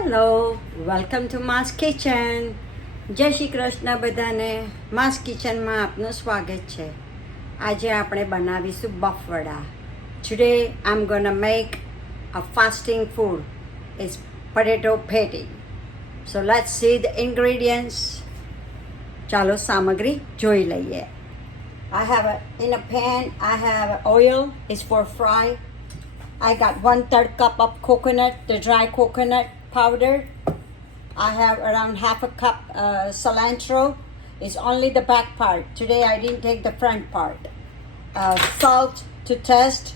Hello, welcome to mass kitchen. જય શ્રી કૃષ્ણ બધાને. માસ કિચનમાં આપનું સ્વાગત છે. આજે આપણે બનાવીશું બફવડા. Today I am gonna make a fasting food. It's potato patty. So let's see the ingredients. ચાલો સામગ્રી જોઈ લઈએ. In a pan I have oil. It's for fry. I got 1/3 cup of coconut, the dry coconut powder. I have around half a cup cilantro. It's only the back part. Today I didn't take the front part. Salt to taste.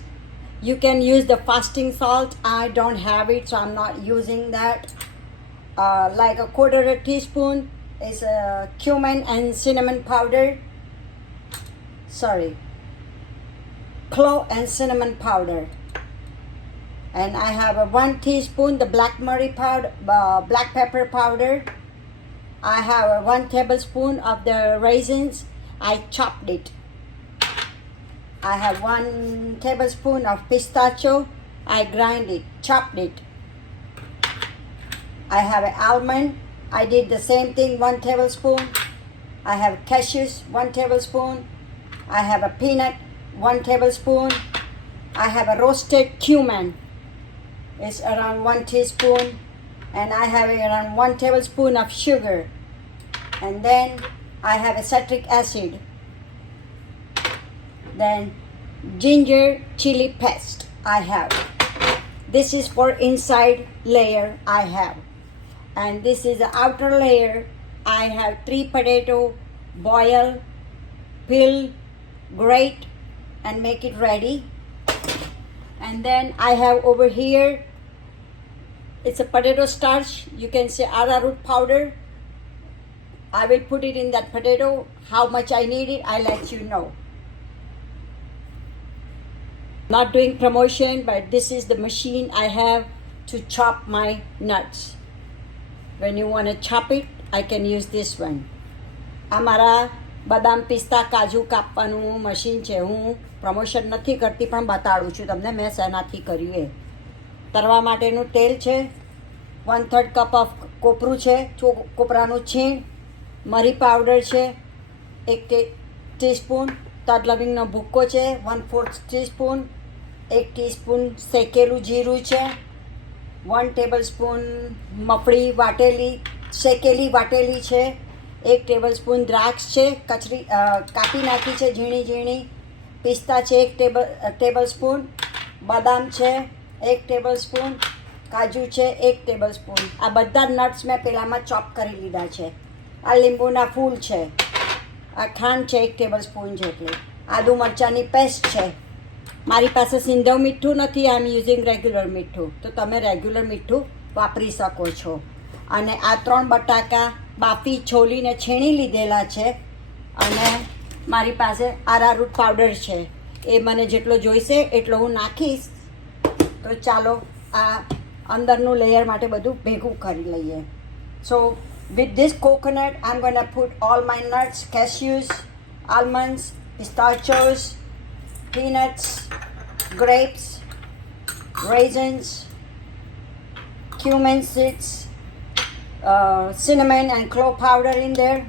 You can use the fasting salt. I don't have it, so I'm not using that. Like a quarter a teaspoon is cumin and cinnamon powder. Clove and cinnamon powder. And I have a 1 teaspoon the black pepper powder. I have a 1 tablespoon of the raisins. I chopped it. I have 1 tablespoon of pistachio. I grind it, chopped it. I have an almond. I did the same thing, 1 tablespoon. I have cashews, 1 tablespoon. I have a peanut, 1 tablespoon. I have a roasted cumin. It's around 1 teaspoon. And I have around 1 tablespoon of sugar. And then I have a citric acid. Then ginger chili paste I have. This is for inside layer I have. And this is the outer layer. I have 3 potato, boil, peel, grate, and make it ready. And then I have over here, it's a potato starch. You can say arrowroot powder. I will put it in that potato. How much I need it, I'll let you know. Not doing promotion, but this is the machine I have to chop my nuts. When you want to chop it, I can use this one. અમારા બદામ પિસ્તા કાજુ કાપવાનું machine છે. હું promotion નથી કરતી પણ બતાડું છું તમને મેં શેનાથી કર્યું એ. તરવા માટેનું તેલ છે, 1/3 કપ ઓફ કોપરું છે, કોપરાનું છીણ, મરી પાવડર છે 1 ટીસ્પૂન, તજ લવિંગનો ભૂક્કો છે 1/4 ટીસ્પૂન, 1 ટીસ્પૂન શેકેલું જીરું છે, 1 ટેબલસ્પૂન મફળી વાટેલી શેકેલી વાટેલી છે, 1 ટેબલસ્પૂન દ્રાક્ષ છે કાપી નાખી છે ઝીણી ઝીણી, પિસ્તા છે 1 ટેબલસ્પૂન, બદામ છે 1 ટેબલસ્પૂન, કાજુ છે 1 ટેબલસ્પૂન. આ બધા નટ્સ મેં પહેલાંમાં ચોપ કરી લીધા છે. આ લીંબુના ફૂલ છે, આ ખાંડ છે 1 ટેબલસ્પૂન જેટલી, આદુ મરચાંની પેસ્ટ છે. મારી પાસે સિંધવ મીઠું નથી, આઈ એમ યુઝિંગ રેગ્યુલર મીઠું, તો તમે રેગ્યુલર મીઠું વાપરી શકો છો. અને આ 3 બટાકા બાફી છોલીને છીણી લીધેલા છે. અને મારી પાસે આરારૂટ પાવડર છે, એ મને જેટલો જોઈશે એટલો હું નાખીશ. તો ચાલો આ અંદરનું લેયર માટે બધું ભેગું કરી લઈએ. સો with this coconut I'm going to put all my nuts, cashews, almonds, pistachios, peanuts, grapes, raisins, cumin seeds, cinnamon and clove powder in there.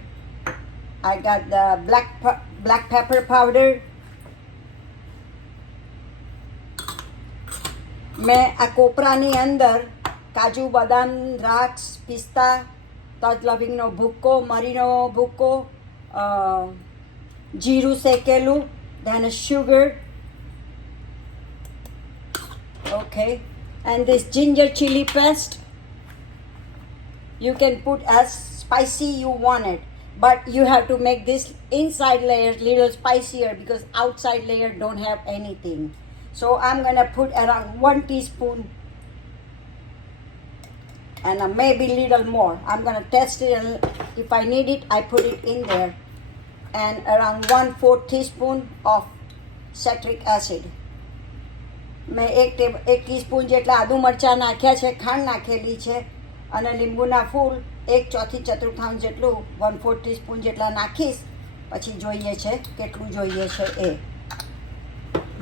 I got the black pepper powder. मैं आ कोपरानी अंदर काजू बदाम द्राक्ष पिस्ता तज लविंगनो भूक्को Merino भूक्को जीरु सेकेलू then sugar. Okay, and this ginger chili paste. You can put as spicy you want it, but you have to make this inside layer little spicier because outside layer don't have anything. So I'm gonna put around 1 teaspoon and maybe little more. I'm gonna test it, and if I need it I put it in there. And around 1/4 teaspoon of citric acid. મેં 1 teaspoon જેટલા આદુ મરચાં નાખ્યા છે, ખાંડ નાખેલી છે, અને લીંબુના ફૂલ 1/4 જેટલું 1/4 ટીસ્પૂન જેટલા નાખીશ. પછી જોઈએ છે કેટલું જોઈએ છે એ.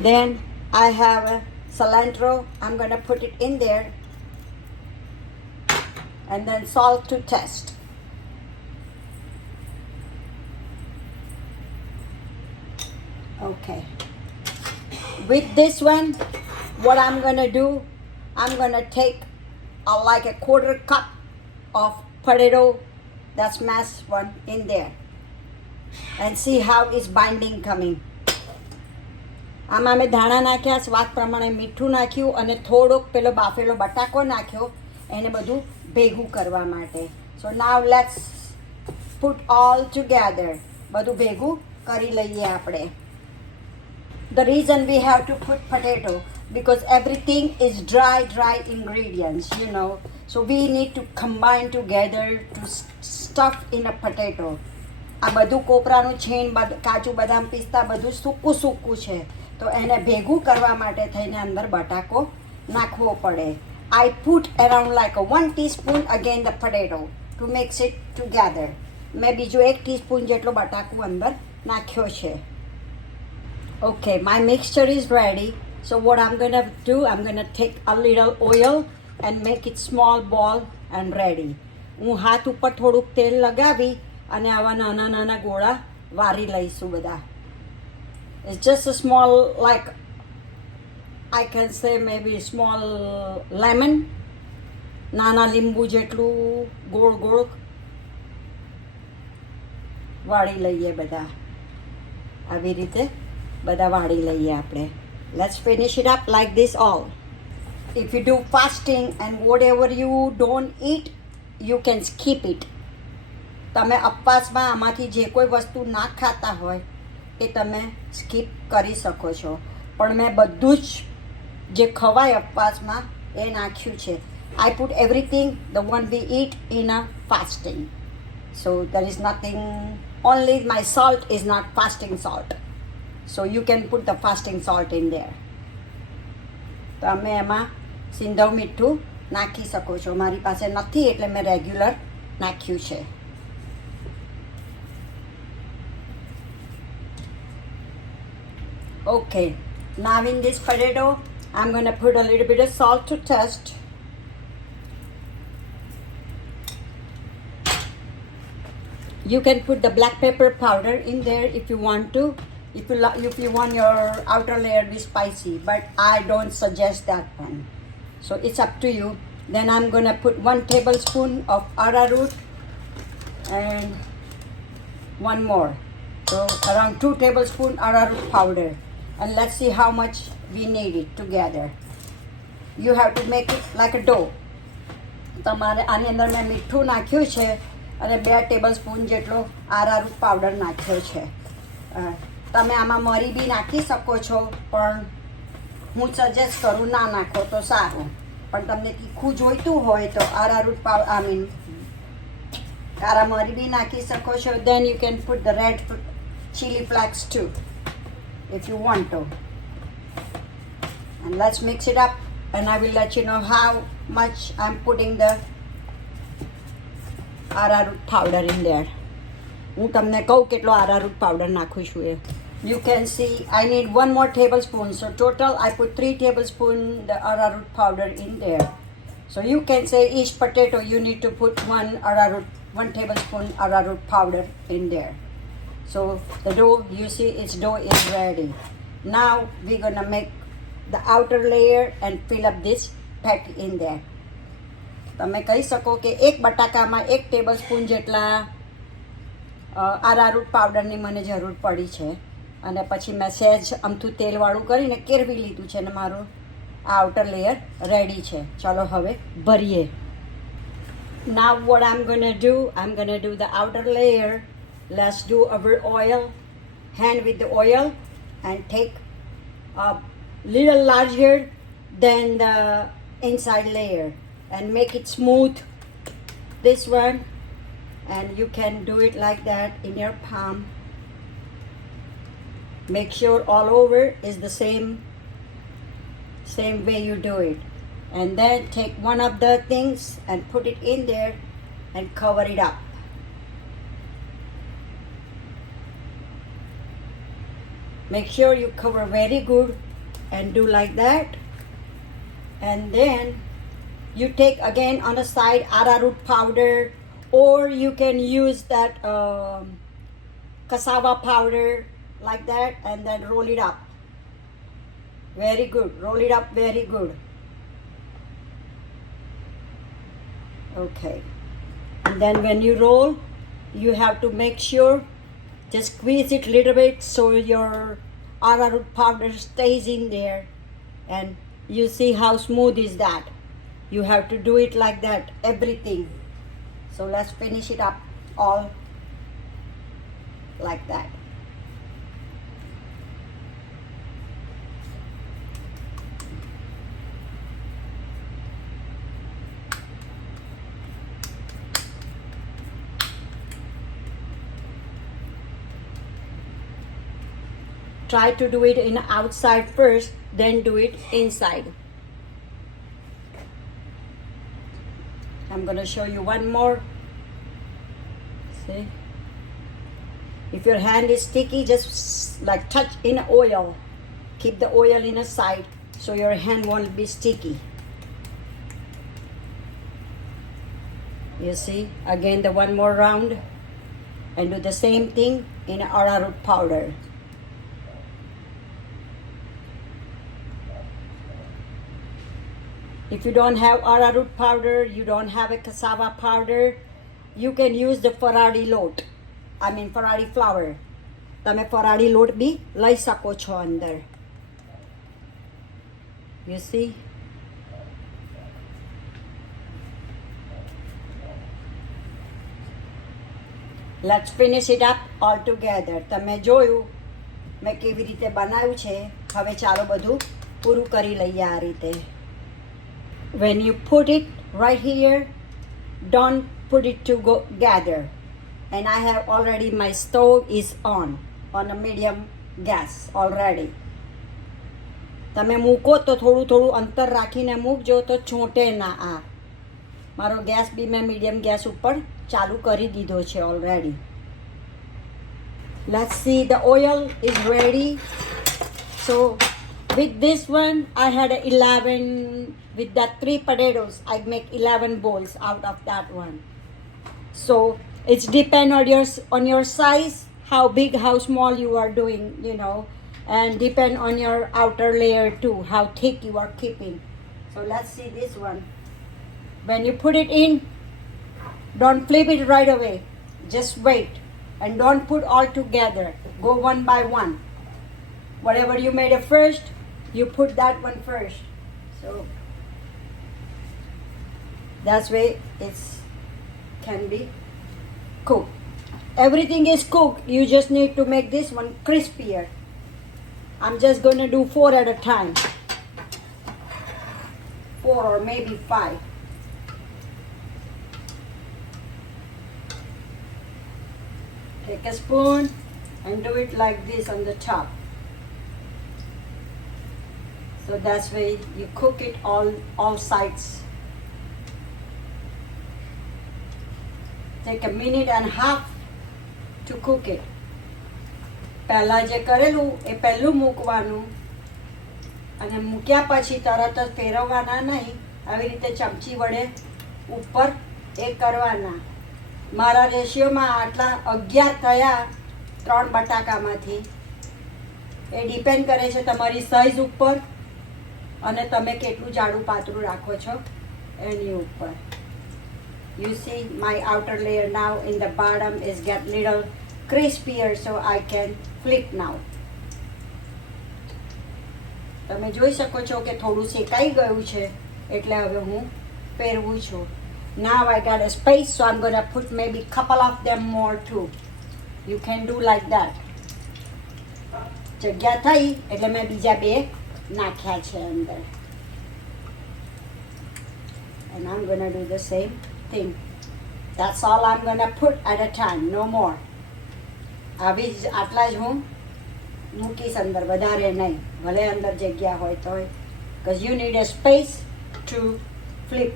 Then I have cilantro. I'm going to put it in there. and then salt to taste. Okay. With this one, what I'm gonna do, I'm gonna take like a quarter cup of potato, that's mashed one, in there, and see how it's binding coming. આમાં મેં ધાણા નાખ્યા, સ્વાદ પ્રમાણે મીઠું નાખ્યું અને થોડોક પેલો બાફેલો બટાકો નાખ્યો એને બધું ભેગું કરવા માટે. So now let's put all together, બધું ભેગું કરી લઈએ આપણે. The reason we have to put potato because everything is dry ingredients, you know. So we need to combine together to stuff in a potato. આ બધું કોપરાનું છીણ, કાજુ બદામ પિસ્તા બધું સૂકું સૂકું છે, તો એને ભેગું કરવા માટે થઈને અંદર બટાકો નાખવો પડે. I put around like a 1 teaspoon again the potato to mix it together. મેં બીજો 1 teaspoon જેટલો બટાકું અંદર નાખ્યો છે. Okay, my mixture is ready. So what I'm gonna do, I'm gonna take a little oil and make it small ball and ready. હું હાથ ઉપર થોડુંક તેલ લગાવી અને આવા નાના નાના ગોળા વારી લઈશું બધા. It's just a small, like I can say maybe small lemon, નાના લીંબુ જેટલું ગોળ ગોળ વાળી લઈએ બધા. આવી રીતે બધા વાળી લઈએ આપણે. Let's finish it up like this all. If you do fasting and whatever you don't eat, you can skip it. તમે અપવાસમાં આમાંથી જે કોઈ વસ્તુ ના ખાતા હોય એ તમે સ્કીપ કરી શકો છો. પણ મેં બધું જ જે ખવાય અપવાસમાં એ નાખ્યું છે. I put everything, the one we eat in a fasting. So there is nothing, only my salt is not fasting salt. So you can put the fasting salt in there. તમે એમાં સિંધવ મીઠું નાખી શકો છો. મારી પાસે નથી એટલે મેં રેગ્યુલર નાખ્યું છે. Okay, now in this potato, I'm going to put a little bit of salt to taste. You can put the black pepper powder in there if you want to, if you want your outer layer to be spicy, but I don't suggest that one. So it's up to you. Then I'm going to put 1 tablespoon of arrowroot and one more. So around 2 tablespoon arrowroot powder. And let's see how much we need it together. You have to make it like a dough. તમારે આની અંદર મેં મીઠું નાખ્યું છે અને 2 tablespoon જેટલો આરારૂટ powder નાખ્યો છે. તમે આમાં મરી બી નાખી શકો છો, પણ હું સજેસ્ટ કરું ના નાખો તો સારું. પણ તમને તીખું જોઈતું હોય તો આરારૂટ કારા મરી બી નાખી શકો છો. Then you can put the red chili flakes too if you want to. And let's mix it up and I will let you know how much I'm putting the arrowroot powder in there. હું તમને કહું કેટલો arrowroot powder નાખું છું એ. You can see I need 1 more tablespoon. So total I put 3 tablespoon the arrowroot powder in there. So you can say each potato you need to put 1 tablespoon arrowroot powder in there. So the dough, you see its dough is ready. Now we're gonna make the outer layer and fill up this patty in there. તમે કહી શકો કે એક બટાકામાં 1 tablespoon જેટલા આરારૂટ પાવડરની મને જરૂર પડી છે, અને પછી મેં સહેજ અમથું તેલવાળું કરીને કેરવી લીધું છે અને મારું આઉટર લેયર રેડી છે. ચાલો હવે ભરીએ. Now what I'm gonna do the outer layer. Let's do our oil, hand with the oil and take a little larger than the inside layer and make it smooth, this one, and you can do it like that in your palm. Make sure all over is the same way you do it, and then take one of the things and put it in there and cover it up. Make sure you cover very good and do like that, and then you take again on the side arrowroot powder, or you can use that cassava powder like that, and then roll it up. Very good. Roll it up very good. Okay. And then when you roll, you have to make sure, just squeeze it a little bit so your arrowroot powder stays in there. And you see how smooth is that. You have to do it like that, everything. So let's finish it up all like that. Try to do it in outside first, then do it inside. I'm going to show you one more. See? If your hand is sticky, just like touch in oil. Keep the oil in a side so your hand won't be sticky. You see? Again, the one more round. And do the same thing in arrowroot powder. If you don't have arrowroot powder, you don't have a cassava powder, you can use the farali farali flour. તમે farali લોટ બી લઈ શકો છો અંદર. You see? Let's finish it up all together. તમે જોયું મેં કેવી રીતે બનાવ્યું છે. હવે ચાલો બધું પૂરું કરી લઈએ આ રીતે. When you put it right here, don't put it together. And I have already, my stove is on a medium gas already. તમે મૂકો તો થોડું થોડું અંતર રાખીને મૂકજો તો છોટે ના આ. મારો ગેસ બી મેં મીડિયમ ગેસ ઉપર ચાલુ કરી દીધો છે already. Let's see, the oil is ready. So with this one, I had 11, with that 3 potatoes, I make 11 bowls out of that one. So it's depend on your size, how big, how small you are doing, and depend on your outer layer too, how thick you are keeping. So let's see this one. When you put it in, don't flip it right away. Just wait and don't put all together. Go one by one. Whatever you made it first, you put that one first. So that's way it can be cooked. Everything is cooked. You just need to make this one crispier. I'm just going to do 4 at a time. 4 or maybe 5. Take a spoon and do it like this on the top. So that's way you cook it all sides. Take a minute and a half to cook it. પહેલા જે કરેલું એ પહેલું મૂકવાનું અને મૂક્યા પછી તરત જ ફેરવવાના નહીં. આવી રીતે ચમચી વડે ઉપર એ કરવાના. મારા રેશિયોમાં આટલા 11 થયા 3 બટાકામાંથી. એ ડિપેન્ડ કરે છે તમારી સાઈઝ ઉપર અને તમે કેટલું જાડું પાતળું રાખો છો એની ઉપર. You see my outer layer now in the bottom is get little crispier, so I can flip now. તમે જોઈ શકો છો કે થોડું શેકાઈ ગયું છે એટલે હવે હું ફેરવું છું. Now I got a space, so I'm going to put maybe couple of them more too. You can do like that. જગ્યા થઈ એટલે મેં બીજા 2 નાખ્યા છે અંદર. And I'm going to do the same thing. That's all I'm going to put at a time, no more. આટલા જ હું મૂકીશ અંદર, વધારે નહીં. ભલે અંદર જગ્યા હોય તો, because you need a space to flip.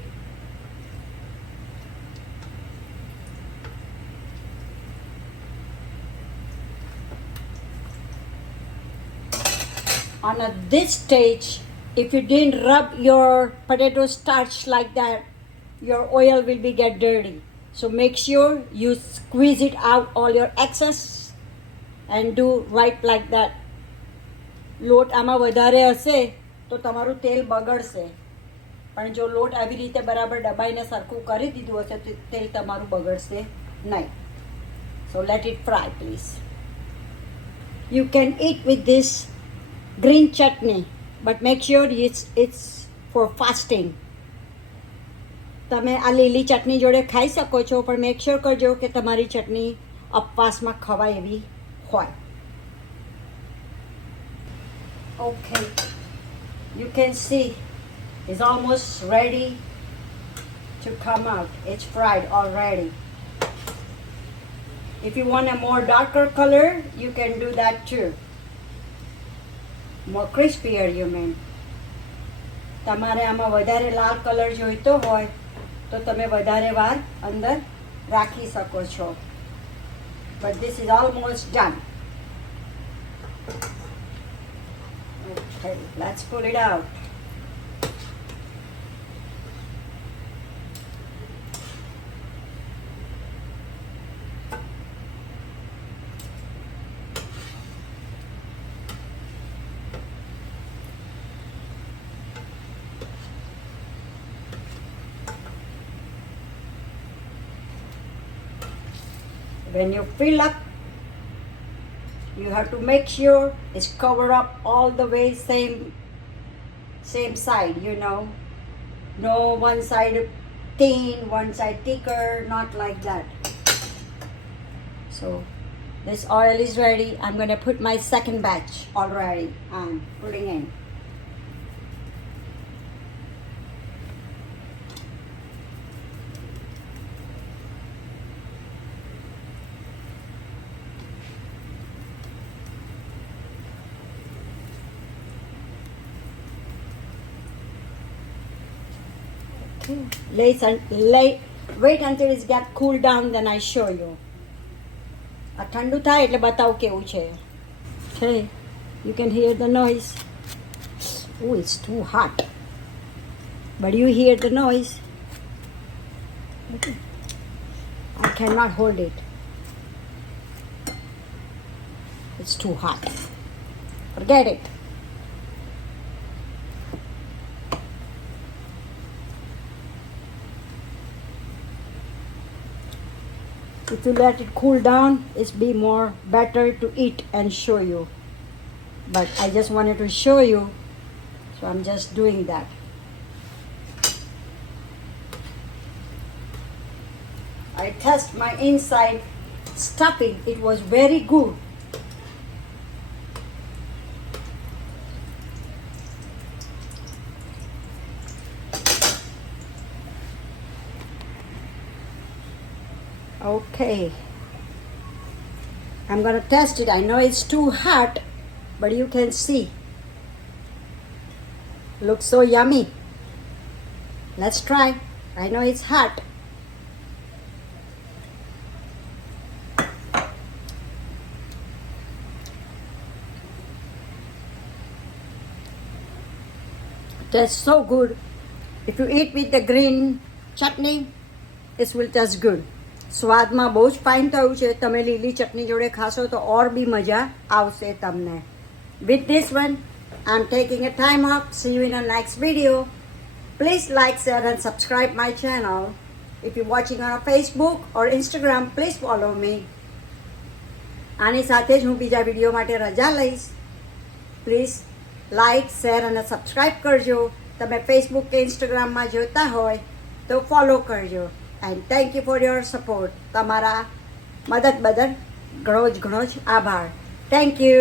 On this stage, if you didn't rub your potato starch like that, your oil will be get dirty. So make sure you squeeze it out all your excess and do right like that. લોટ આમાં વધારે હશે તો તમારું તેલ બગડશે, પણ જો લોટ આવી રીતે બરાબર દબાઈને સરખું કરી દીધું હશે તો તેલ તમારું બગડશે નહીં. So let it fry please. You can eat with this green chutney, but make sure it's for fasting. તમે આ લીલી ચટણી જોડે ખાઈ શકો છો, પણ મેક શ્યોર કરજો કે તમારી ચટણી ઉપવાસમાં ખવાય એવી હોય. Okay, you can see it's almost ready to come out. It's fried already. If you want a more darker color, you can do that too. More crispier, you mean. તમારે આમાં વધારે લાલ colour જોઈતો હોય તો તમે વધારે વાર અંદર રાખી શકો છો. But this is almost done. Okay, let's pull it out. When you fill up, you have to make sure it's covered up all the way same side, you know. No one side thin, one side thicker, not like that. So this oil is ready. I'm going to put my second batch already. I'm putting in. Wait until it's get cooled down, then I show you. આ ઠંડુ થાય એટલે બતાવું કેવું છે. Okay, you can hear the noise. Oh, it's too hot. But you hear the noise. Okay. I cannot hold it. It's too hot. Forget it. If you let it cool down, it's be more better to eat and show you. But I just wanted to show you, so I'm just doing that. I test my inside stuffing. It was very good. Okay, I'm gonna test it. I know it's too hot, but you can see. Looks so yummy. Let's try. I know it's hot. Tastes so good. If you eat with the green chutney, it will taste good. સ્વાદમાં બહુ જ fine થયું છે. તમે લીલી ચટણી જોડે ખાશો તો ઓર બી મજા આવશે તમને. With this one, I'm taking a time off. See you in the next video. Please like, share and subscribe my channel. If you're watching on Facebook or Instagram, please follow me. આની સાથે જ હું બીજા video માટે રજા લઈશ. Please like, share અને subscribe કરજો. તમે ફેસબુક કે ઇન્સ્ટાગ્રામમાં જોતા હોય તો ફોલો કરજો. And thank you for your support. તમારા મદદ બદલ ઘણો જ આભાર. Thank you.